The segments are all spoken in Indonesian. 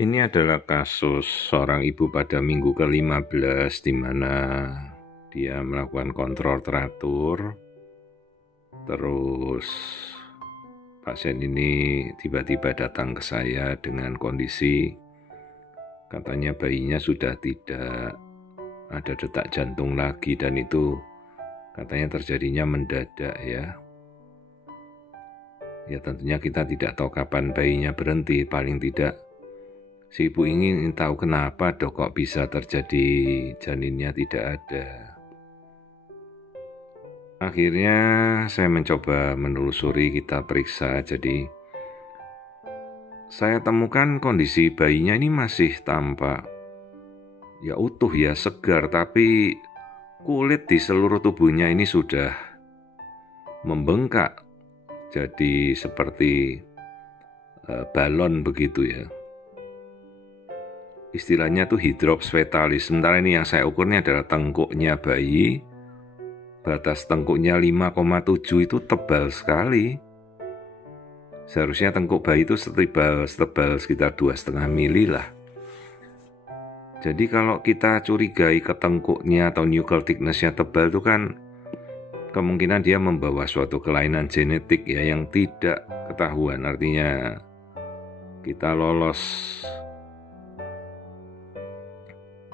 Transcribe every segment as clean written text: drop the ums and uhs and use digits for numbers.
Ini adalah kasus seorang ibu pada minggu ke-15 di mana dia melakukan kontrol teratur. Terus pasien ini tiba-tiba datang ke saya dengan kondisi katanya bayinya sudah tidak ada detak jantung lagi, dan itu katanya terjadinya mendadak ya. Ya tentunya kita tidak tahu kapan bayinya berhenti. Paling tidak si ibu ingin tahu kenapa dok kok bisa terjadi janinnya tidak ada. Akhirnya saya mencoba menelusuri, kita periksa. Jadi saya temukan kondisi bayinya ini masih tampak ya utuh ya, segar, tapi kulit di seluruh tubuhnya ini sudah membengkak. Jadi seperti balon begitu ya. Istilahnya tuh hidrops fetalis. Sementara ini yang saya ukurnya adalah tengkuknya bayi. Batas tengkuknya 5,7 itu tebal sekali. Seharusnya tengkuk bayi itu setebal sekitar 2,5 mili lah. Jadi kalau kita curigai ke tengkuknya atau nuchal thickness-nya tebal itu kan kemungkinan dia membawa suatu kelainan genetik ya yang tidak ketahuan. Artinya kita lolos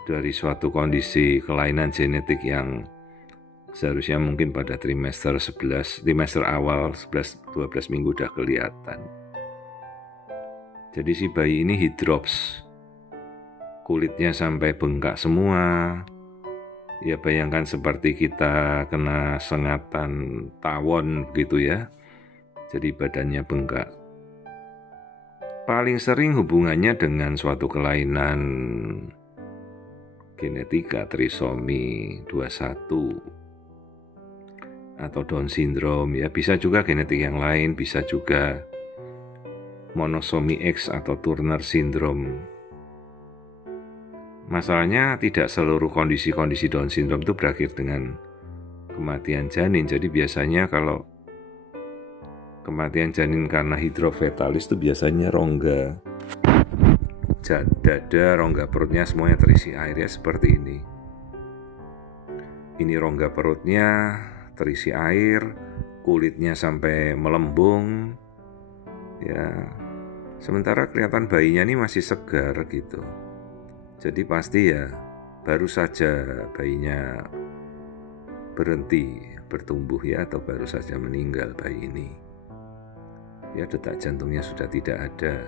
dari suatu kondisi kelainan genetik yang seharusnya mungkin pada trimester awal 11-12 minggu udah kelihatan. Jadi si bayi ini hidrops, kulitnya sampai bengkak semua. Ya bayangkan seperti kita kena sengatan tawon gitu ya. Jadi badannya bengkak. Paling sering hubungannya dengan suatu kelainan genetika, trisomi 21 atau Down syndrome ya, bisa juga genetik yang lain, bisa juga monosomi X atau Turner syndrome. Masalahnya tidak seluruh kondisi-kondisi Down syndrome itu berakhir dengan kematian janin. Jadi biasanya kalau kematian janin karena hidrofetalis itu biasanya rongga dada, rongga perutnya semuanya terisi air ya, seperti ini. Ini rongga perutnya terisi air, kulitnya sampai melembung ya. Sementara kelihatan bayinya ini masih segar gitu. Jadi pasti ya baru saja bayinya berhenti bertumbuh ya, atau baru saja meninggal bayi ini. Ya detak jantungnya sudah tidak ada.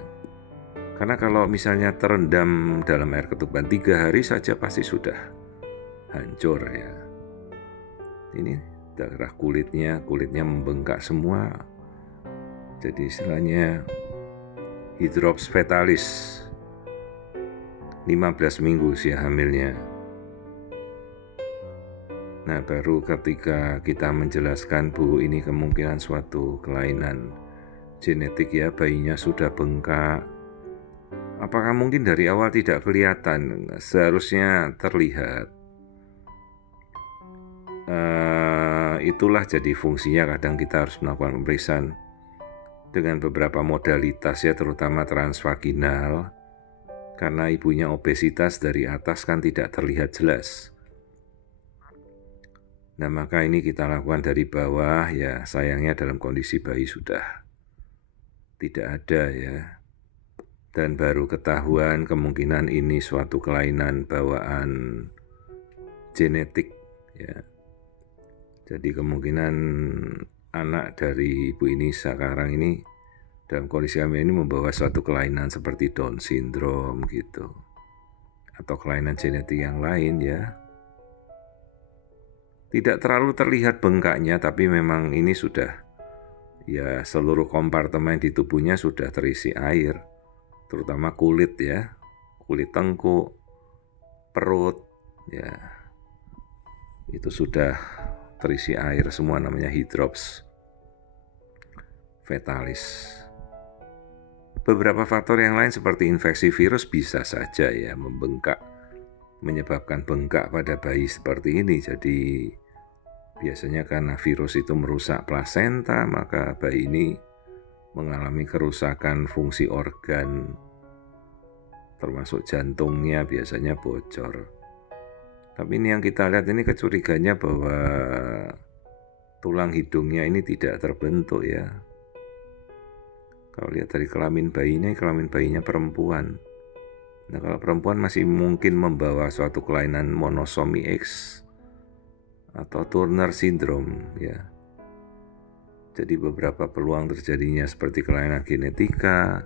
Karena kalau misalnya terendam dalam air ketuban 3 hari saja pasti sudah hancur ya. Ini darah kulitnya membengkak semua. Jadi istilahnya hidrops fetalis. 15 minggu usia hamilnya. Nah baru ketika kita menjelaskan Bu ini kemungkinan suatu kelainan genetik ya, bayinya sudah bengkak. Apakah mungkin dari awal tidak kelihatan? Seharusnya terlihat. Itulah jadi fungsinya kadang kita harus melakukan pemeriksaan dengan beberapa modalitas ya, terutama transvaginal. Karena ibunya obesitas, dari atas kan tidak terlihat jelas. Nah maka ini kita lakukan dari bawah ya, sayangnya dalam kondisi bayi sudah tidak ada ya. Dan baru ketahuan kemungkinan ini suatu kelainan bawaan genetik ya. Jadi kemungkinan anak dari ibu ini sekarang ini dalam kondisi hamil ini membawa suatu kelainan seperti Down syndrome gitu, atau kelainan genetik yang lain ya. Tidak terlalu terlihat bengkaknya, tapi memang ini sudah ya, seluruh kompartemen di tubuhnya sudah terisi air, terutama kulit ya, kulit tengkuk, perut ya, itu sudah terisi air semua, namanya hidrops fetalis. Beberapa faktor yang lain seperti infeksi virus bisa saja ya membengkak, menyebabkan bengkak pada bayi seperti ini. Jadi biasanya karena virus itu merusak plasenta, maka bayi ini mengalami kerusakan fungsi organ termasuk jantungnya biasanya bocor. Tapi ini yang kita lihat ini kecurigaannya bahwa tulang hidungnya ini tidak terbentuk ya. Kalau lihat dari kelamin bayinya perempuan. Nah, kalau perempuan masih mungkin membawa suatu kelainan monosomi X atau Turner syndrome ya. Jadi beberapa peluang terjadinya seperti kelainan genetika,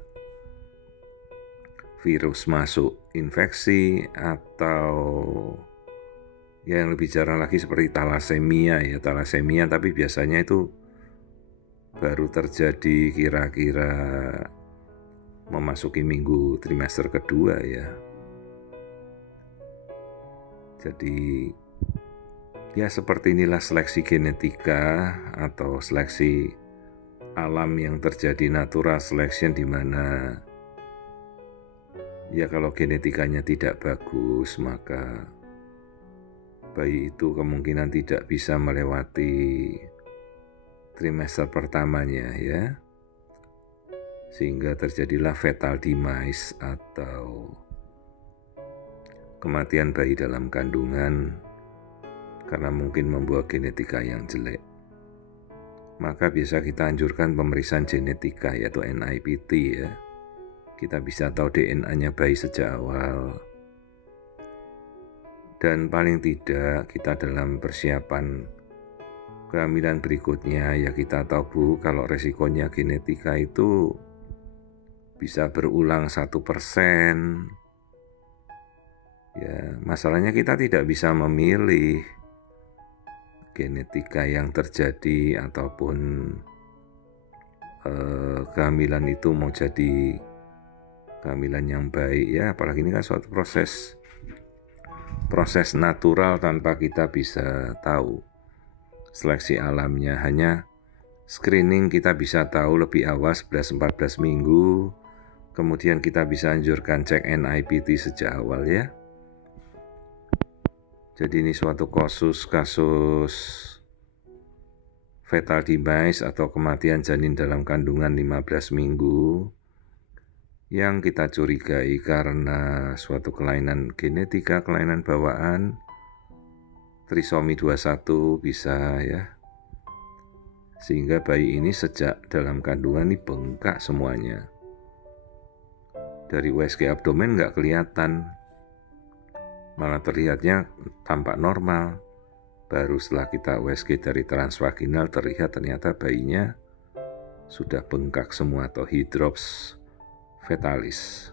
virus masuk infeksi, atau ya yang lebih jarang lagi seperti talasemia ya. Talasemia tapi biasanya itu baru terjadi kira-kira memasuki minggu trimester kedua ya. Jadi ya seperti inilah seleksi genetika atau seleksi alam yang terjadi, natural selection, di mana ya kalau genetikanya tidak bagus maka bayi itu kemungkinan tidak bisa melewati trimester pertamanya ya, sehingga terjadilah fetal demise atau kematian bayi dalam kandungan karena mungkin membawa genetika yang jelek. Maka biasa kita anjurkan pemeriksaan genetika yaitu NIPT ya. Kita bisa tahu DNA-nya bayi sejak awal. Dan paling tidak kita dalam persiapan kehamilan berikutnya ya kita tahu Bu, kalau resikonya genetika itu bisa berulang 1%. Ya, masalahnya kita tidak bisa memilih genetika yang terjadi ataupun kehamilan itu mau jadi kehamilan yang baik ya, apalagi ini kan suatu proses natural tanpa kita bisa tahu seleksi alamnya. Hanya screening kita bisa tahu lebih awal 11-14 minggu, kemudian kita bisa anjurkan cek NIPT sejak awal ya. Jadi ini suatu kasus fetal demise atau kematian janin dalam kandungan 15 minggu yang kita curigai karena suatu kelainan genetika, kelainan bawaan, trisomi 21 bisa ya. Sehingga bayi ini sejak dalam kandungan ini bengkak semuanya. Dari USG abdomen nggak kelihatan, malah terlihatnya tampak normal. Baru setelah kita USG dari transvaginal terlihat ternyata bayinya sudah bengkak semua atau hydrops fetalis.